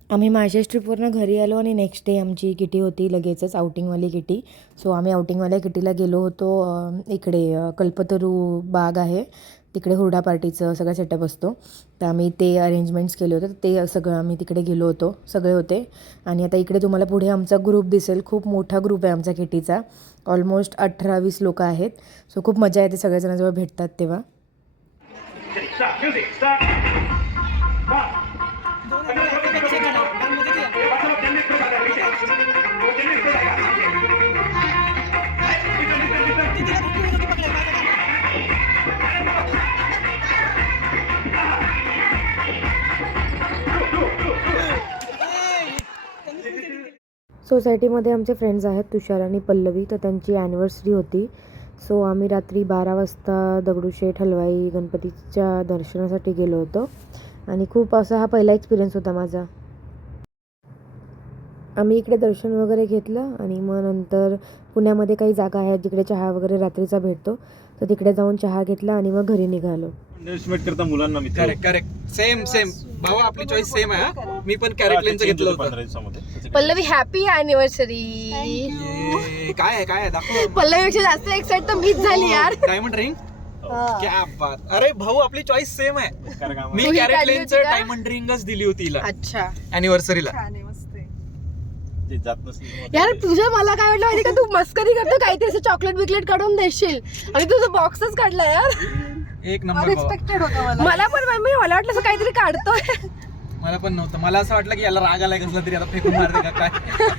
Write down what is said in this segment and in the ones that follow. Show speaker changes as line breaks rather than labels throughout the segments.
आम्ही माळशेज ट्रिपवरनं घरी आलो आणि नेक्स्ट डे आमची किटी होती लगेचच आउटिंगवाली किटी. सो आम्ही आउटिंगवाल्या किटीला गेलो होतो. इकडे कल्पतरू बाग आहे तिकडे हुरडा पार्टीचं सगळं सेटअप असतो. तर आम्ही ते अरेंजमेंट्स केले होते. तर ते सगळं आम्ही तिकडे गेलो होतो, सगळे होते. आणि आता इकडे तुम्हाला पुढे आमचा ग्रुप दिसेल. खूप मोठा ग्रुप आहे आमचा किटीचा. ऑलमोस्ट 18-20 लोकं आहेत. सो खूप मजा येते सगळेजण जेव्हा भेटतात तेव्हा. सोसायटीमध्ये आमचे फ्रेंड्स आहेत तुषार आणि पल्लवी. तर त्यांची ॲनिव्हर्सरी होती. सो आम्ही रात्री 12 वाजता दगडूशेठ हलवाई गणपतीच्या दर्शनासाठी गेलो होतो. आणि खूप असा हा पहिला एक्सपिरियन्स होता माझा. आम्ही इकडे दर्शन वगैरे घेतलं आणि मग नंतर पुण्यामध्ये काही जागा आहेत जिकडे चहा वगैरे रात्रीचा भेटतो. तर तिकडे जाऊन चहा घेतला आणि मग घरी निघालो.
अंडरएस्टिमेट करता मुलांना मित्र.
करेक्ट करेक्ट सेम भाऊ आपली चॉईस सेम आहे हा. मी पण कॅरेट लेनचं घेतलं होतं.
Pallavi happy anniversary.
काय आहे दाखव.
पल्लवीपेक्षा जास्त एक्साइट तर मीच झाली यार.
डायमंड रिंग क्या बात. अरे भाऊ आपली चॉईस सेम आहे. मी
तू ही
कॅरेट
काढली
लेनचं
होती का?
डायमंड रिंगच दिली होती हिला
अच्छा
अॅनिव्हर्सरीला.
ते जात नसतील
यार तुझं मला काय वाटलं माहिती का, तू मस्करी करतो काहीतरी असं चॉकलेट बिकलेट काढून देशील आणि तुझं बॉक्सच काढला यार.
एक नंबर भाऊ.
मला पण मला वाटलं असं काहीतरी काढतोय.
मला पण नव्हतं. मला असं वाटलं की याला राग आलाय कसला तरी आता फेकून मारते का काय.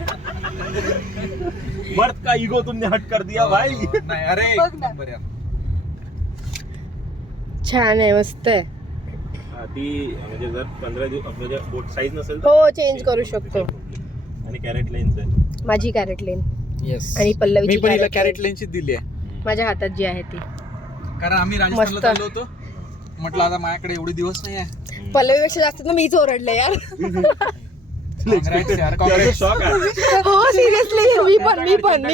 मर्द का ईगो तुमने हट कर दिया भाई.
नाही अरे एक नंबर यार.
छान आहे, मस्त आहे.
ती म्हणजे जर 15 दिवस म्हणजे बोट साईज नसेल
हो चेंज करू शकतो.
आणि कॅरेट लेन्स आहे
माझी कॅरेट लेन
येस.
आणि
मी
पल्लवीची
पण हिला
कॅरेट
कॅरेट लेनची दिली आहे
माझ्या हातात जी आहे ती.
कारण आम्ही राजस्थानला
मस्त.
चाललो होतो. म्हटलं आता माझ्याकडे एवढे दिवस नाही आहे.
पल्लवीपेक्षा जास्त तर मीच ओरडले यार.
Congrats यार, congrats.
शॉक आहे.
हो सिरियसली मी पण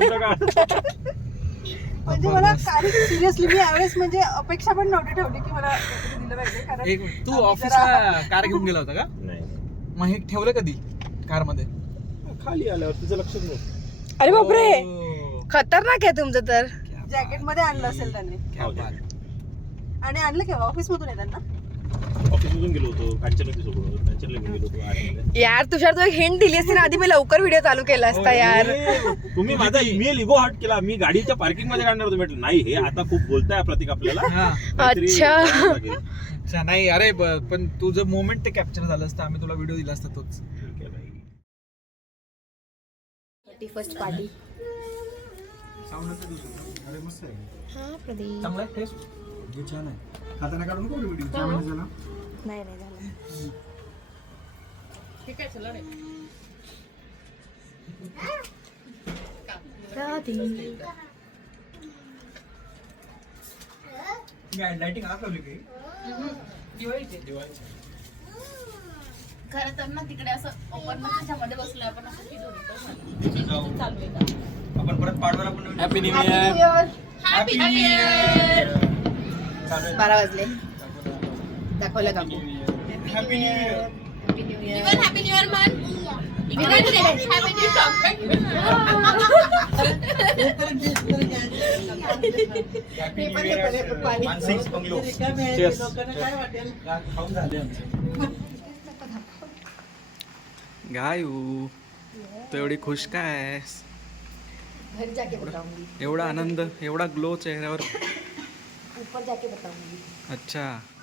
म्हणजे मला सिरियसली मी यावेळेस म्हणजे अपेक्षा पण नव्हती ठेवली की मला दिलं पाहिजे. कारण
एक मिनिट, तू ऑफिसला कार घेऊन गेला होता का?
नाही
मग हे ठेवलं कधी कार मध्ये?
खाली आल्यावर तुझं लक्षच नव्हतं.
अरे बापरे
Oh,
खतरनाक आहे तुमचं तर.
जॅकेट मध्ये आणलं असेल त्यांनी.
क्या बात.
आणि आणलं केव्हा ऑफिस मधून येताना.
ऑफिसमधून गेलो होतो कांचनला सोबत. कांचनला घेऊन गेलो होतो 8 मध्ये.
यार तुषार तू एक हिंट दिली असती ना आधी, मी लवकर व्हिडिओ चालू केला असता यार.
तुम्ही माझा ईमेल इगो हट केला. मी गाडीच्या पार्किंग मध्ये काढणार होतो. म्हटलं नाही हे आता खूप बोलताय प्रतीक आपल्याला.
हा.
काहीतरी
अच्छा.
करावं लागेल.
अच्छा नाही अरे पण तुझं मोमेंट ते कॅप्चर झालं असतं. आम्ही तुला व्हिडिओ दिला असता तोच.
ठीक आहे बाई.
31st party. हा प्रदीप.
चांगला आहे टेस्ट.
नाही झालं.
लाइटिंग आज लावली की
खरं तर ना तिकडे असं ओपन मध्ये बसलोय आपण असं फील होतं चालू आहे का.
आपण परत पाडवायला पण happy new year.
Happy new year.
12 वाजले. दाखवलं का
happy new year.
Happy new year. Happy new year मन. इकडे happy new
happy new year. Mansingh bungalow. Cheers. खाऊन झाले आमचे. गायू तू एवढी खुश काय आहेस?
घर जाके बताऊंगी.
एवढा आनंद, एवढा ग्लो चेहऱ्यावर.
ऊपर जाके बताऊंगी.
अच्छा